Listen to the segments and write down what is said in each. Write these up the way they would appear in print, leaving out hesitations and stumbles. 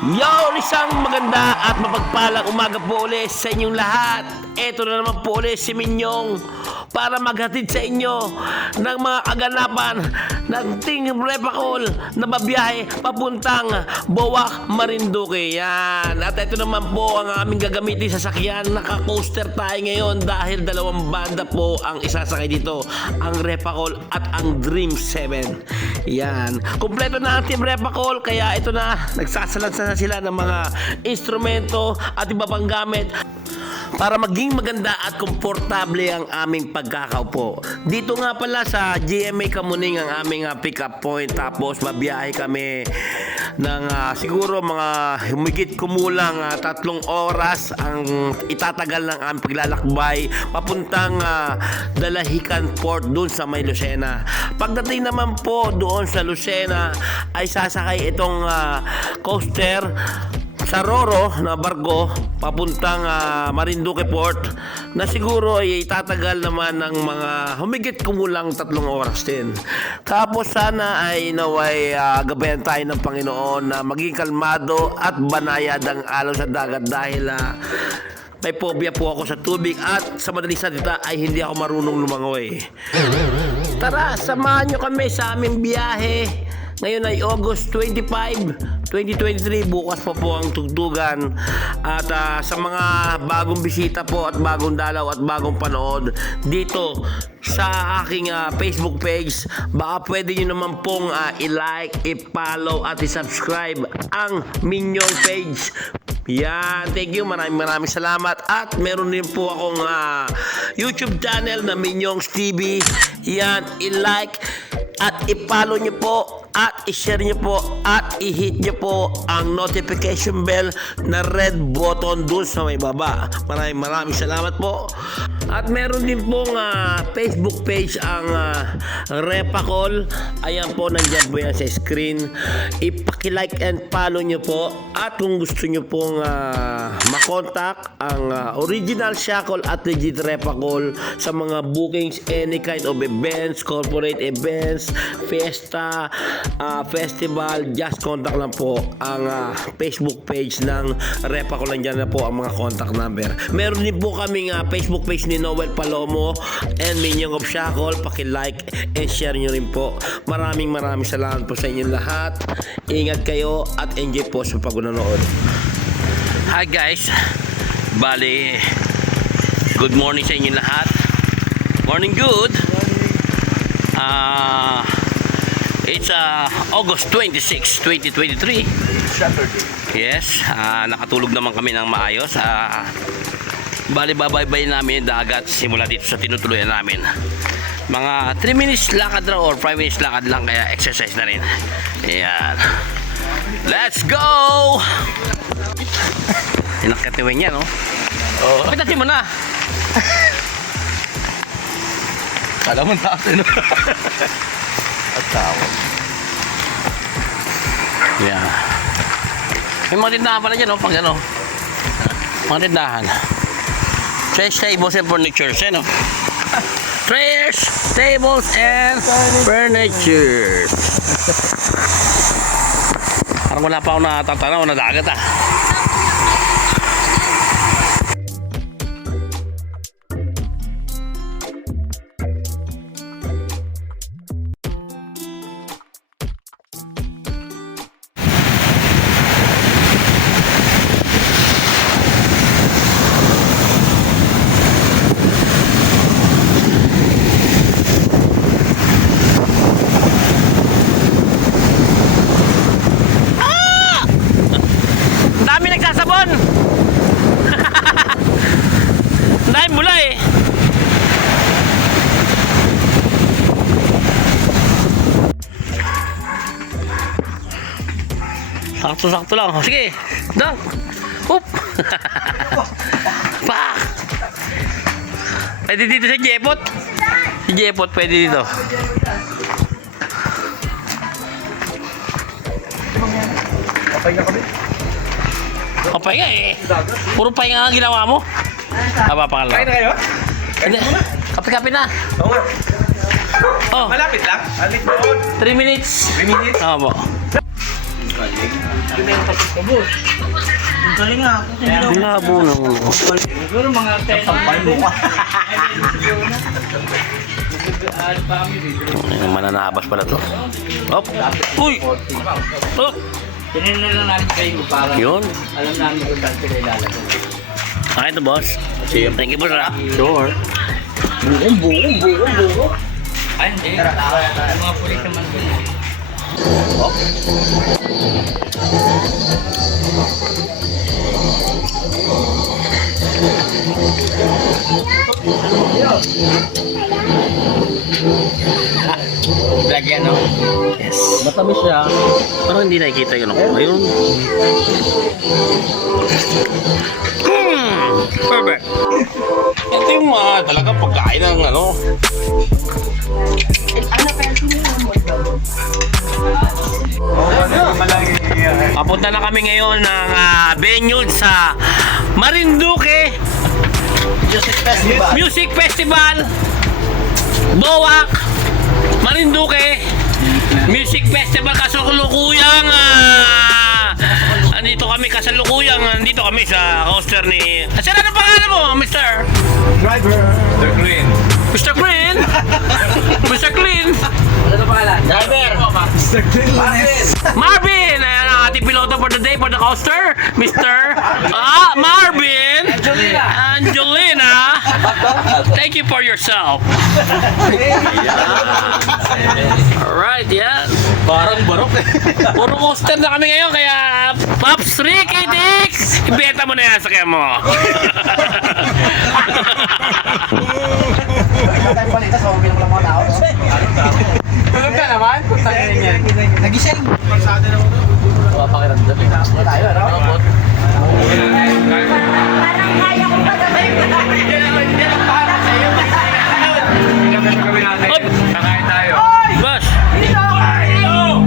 Yo! Isang maganda at mapagpalang umaga po ulit sa inyong lahat. Ito na naman po ulit si Minyong para maghatid sa inyo ng mga kaganapan ng Team Repacol na babiyahe papuntang Boac, Marinduque. Yan. At ito naman po ang aming gagamitin sa sakyan. Naka-coaster tayo ngayon dahil dalawang banda po ang isasakay dito. Ang Repacol at ang Dream 7. Yan. Kompleto na ang Team Repacol kaya ito na nagsasalansa na sila ng mga instrumento at iba pang gamit para maging maganda at komportable ang aming pagkakaupo. Dito nga pala sa GMA Kamuning ang aming pick-up point. Tapos mabiyahe kami ng siguro mga humigit kumulang 3 oras ang itatagal ng aming paglalakbay papuntang Dalahican Port doon sa may Lucena. Pagdating naman po doon sa Lucena ay sasakay itong coaster sa Roro na barko papuntang Marinduque Port na siguro ay itatagal naman ng mga humigit kumulang 3 oras din. Tapos sana ay naway gabayan tayo ng Panginoon na maging kalmado at banayad ang alon sa dagat dahil may phobia po ako sa tubig at sa madaling salita ay hindi ako marunong lumangoy. Tara, samahan nyo kami sa aming biyahe. Ngayon ay August 25, 2023. Bukas pa po ang tugtugan. At sa mga bagong bisita po at bagong dalaw at bagong panood dito sa aking Facebook page, baka pwede nyo naman pong i-like, i-follow at i-subscribe ang Minyong page. Yan, thank you, maraming salamat. At meron din po akong YouTube channel na Minyong's TV. Yan, i-like at i-follow nyo po at i-share nyo po at i-hit nyo po ang notification bell na red button dun sa may baba. Maraming salamat po. At meron din pong Facebook page ang Repacol. Ayan po, nandiyan po yan sa screen. Ipaki-like and follow nyo po. At kung gusto nyo pong makontak ang original Shackle at legit Repacol sa mga bookings, any kind of events, corporate events, fiesta, festival, just contact lang po ang Facebook page ng Repacol. Nandiyan na po ang mga contact number. Meron din po kaming Facebook page ni Noel Palomo and Minyong of Shackle. Paki-like and share nyo rin po. Maraming salamat po sa inyong lahat. Ingat kayo at enjoy po sa pag-nanood. Hi guys, bali good morning sa inyong lahat. Morning good. It's August 26, 2023. Saturday. Yes, nakatulog naman kami ng maayos. Bali babaybay namin yung dagat simula dito sa tinutuluyan namin. Mga 3 minutes lakad lang or 5 minutes lakad lang, kaya exercise na rin. Ayan. Let's go! Inakatiwin niya, no? Oo. Pitatin mo na! Kala mo natin. At tawag. Yeah. May mga tindahan pala dyan, no? Pag ano. Mga tindahan. Chairs, tables, and furniture, no? Chairs, tables, and furniture. Parang wala pa ako natatanaw na dagat, Dami nagsasabon. Dahil mula eh. Sakto lang. Sige. Dang. Oop. Pak. Pwede dito sa Jepot. Si Jepot pwede dito. Kapay na kami. Papahinga eh. Puro pahinga ang ginawa mo. Pakala. Kain na kayo? Hindi. Kape-kape na. Oo nga. Oh, Malapit lang. Alit doon. 3 minutes. 3 minutes. Oo po. Galing. Galing nga. Labo ng Siguro mga 10 Sampal mo ka. mananabas pala to. Op! Uy! Op! Tinignan na lang natin kayo para Yun. alam namin kung saan sila ilalagay. Okay ito, boss. Thank you, boss. Ah. Sure. Ay, hindi. Yung mga pulis naman dun. Lagyan, no? Yes. Matamis siya. Parang hindi nakikita yun ako. Ayun. Perfect. Ito yung mga talaga pagkain ng ano. Papunta na kami ngayon ng venue sa Marinduque Music Festival. Bowak Marinduque Music Festival. Kasalukuyang andito kami nandito kami sa coaster ni... Saan ano pangalan mo, Mr.? Driver. They're green. Mr. Clean? Mr. Clean? Ano pa pala? Driver. Mr. Cleanliness. Marvin! Ayan ang ating piloto for the day for the coaster, Mr. Marvin! Angelina! Thank you for yourself. Alright, yan. Parang barok eh. Puro coaster na kami ngayon, kaya Pops Ricky Dix! Ibenta mo na yan sa kaya mo. Tulog ka naman? Punta ka rin yan. Nagising. Papakiramdam eh. Tayo, ano? Parang kaya ko pa Up! Kakain tayo. Boss!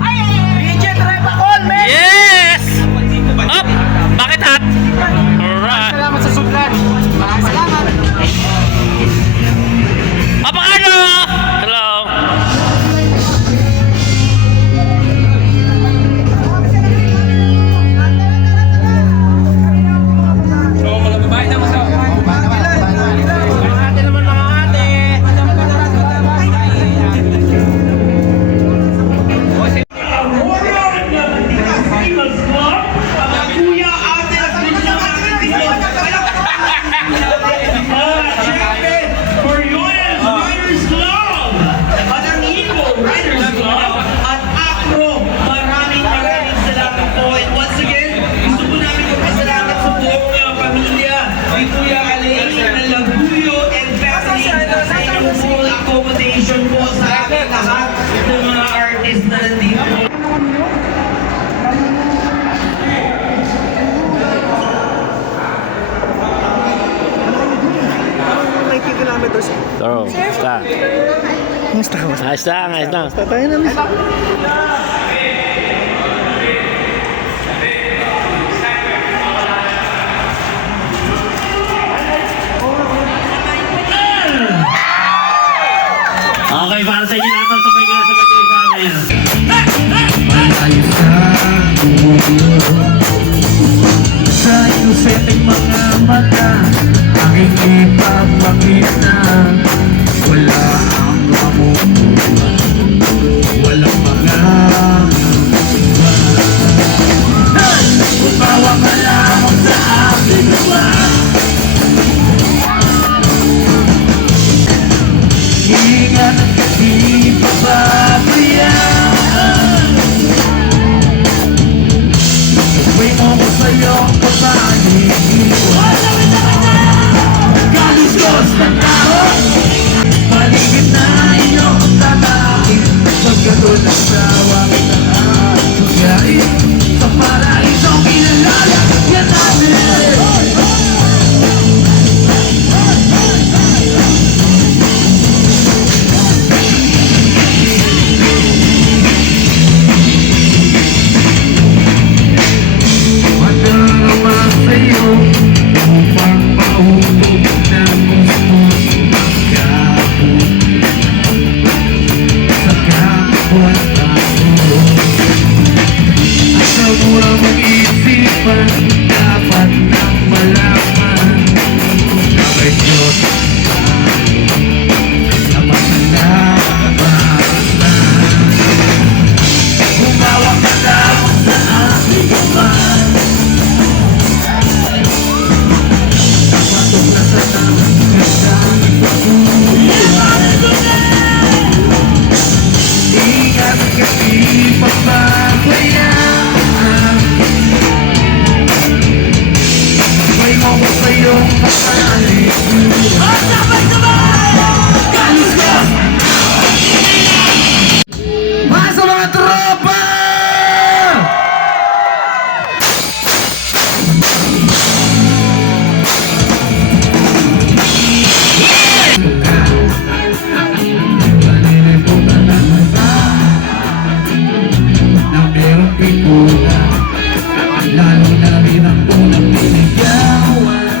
Ay! Yes! Up! Bakit hot? Alright. Salamat sa sudlan. Maraming salamat. Apakano? Hello. So, malababay na mo sa... Ate naman mga ate. For Yoyas Riders Club at ang Eco Riders Club at Acro, maraming salamat po. And once again, gusto po namin magpasalamat sa buong pamilya ni Kuya Alain ng Laguyo and family sa inyong full accommodation po sa ating lahat ng mga artists na nandito. Taro. Basta. Ayos lang, ayos lang. Okay, para sa inyo naman sabay kayo sa amin. Sa inuseteng mga mata, aking ipapakita, wala ang kamukuha, walang mga umawa ka lamang sa aking lugar. Ingat at di pababayaan, uwi mo ko sa iyong pagpanigiwan. Kaluskos ng tao, paligid na iyong tama. tropa, dapat nang malaman na may Diyos na masalamat. Humawak ka lang sa aking kamay, napatok na sa tamang ganda ng pag-uwi. Ingat ka, di pababayaan. May mga sa'yong makalikuran. Kalis ka! Mga sa mga tropa! Paniniputan ng mata na merong pikulan, lalo na rin ang unang niligawan.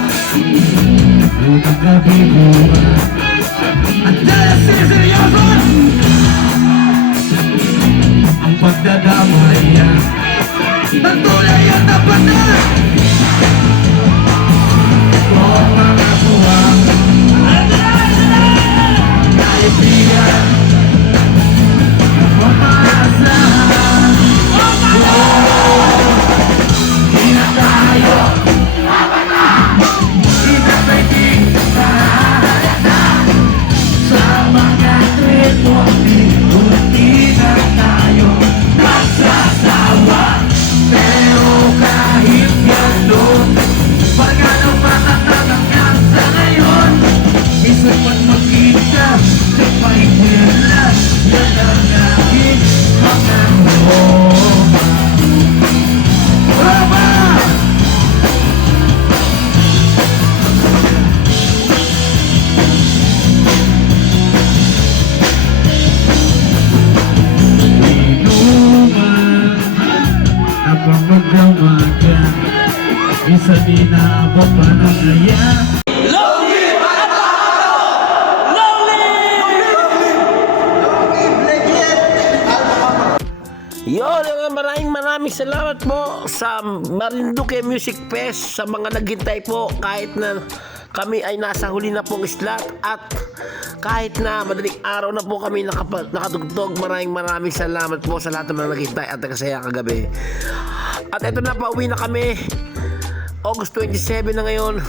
Utang kabiguan at dahil seryoso ang pagdadamay niya, nagtulay at napatan ito ang mga buwang kaibigan, mamaasahan. Di na tayo inapaitig pahalata sa mga tripon. Di na tayo nagsasawa, pero kahit gano'n, pagano matatanggap sa ngayon, isa man magkita sa pahingilan, yan ang aking mga Roma. Roma! Inuman na pamagdamagan, isa din na abot pa ng ayan. Yun, maraming salamat po sa Marinduque Music Fest, sa mga naghintay po kahit na kami ay nasa huli na pong slot at kahit na madaling araw na po kami nakatugtog. Maraming salamat po sa lahat ng mga naghintay at nakasaya kagabi. At eto na, pauwi na kami. August 27 na ngayon.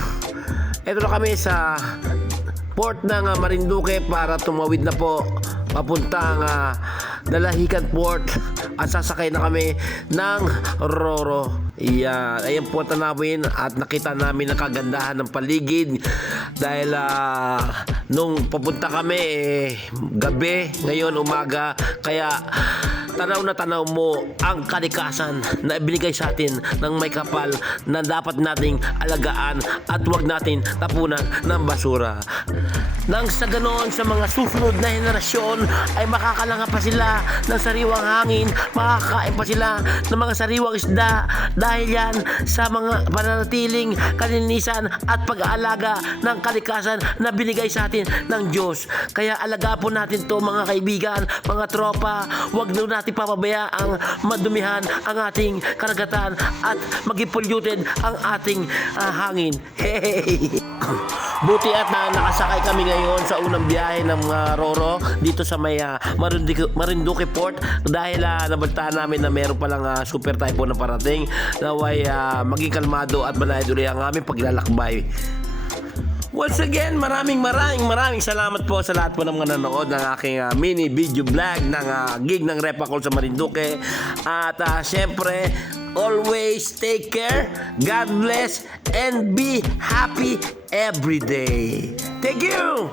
Eto na kami sa port ng Marinduque para tumawid na po papuntang Dalahican Port at sasakay na kami ng Roro. Ayan po tanawin at nakita namin ang kagandahan ng paligid dahil nung papunta kami gabi, ngayon umaga, kaya tanaw na tanaw mo ang kalikasan na ibinigay sa atin ng may kapal na dapat nating alagaan at huwag natin tapunan ng basura. Nang sa ganoon, sa mga susunod na henerasyon ay makakalanga pa sila ng sariwang hangin, makakain pa sila ng mga sariwang isda dahil yan sa mga pananatiling kalinisan at pag-aalaga ng kalikasan na binigay sa atin ng Diyos. Kaya alaga po natin to, mga kaibigan, mga tropa. Huwag na natin papabayaang madumihan ang ating karagatan at maging polluted ang ating hangin. Hey! Buti at nakasakay kami ngayon sa unang biyahe ng Roro dito sa may Marinduque Port dahil nabaltaan namin na meron palang super typhoon na parating, naway maging kalmado at banayad ulit ang aming paglalakbay. Once again, maraming salamat po sa lahat po ng mga nanood ng aking mini video vlog ng gig ng Repacol sa Marinduque. At syempre, always take care, God bless, and be happy every day. Thank you!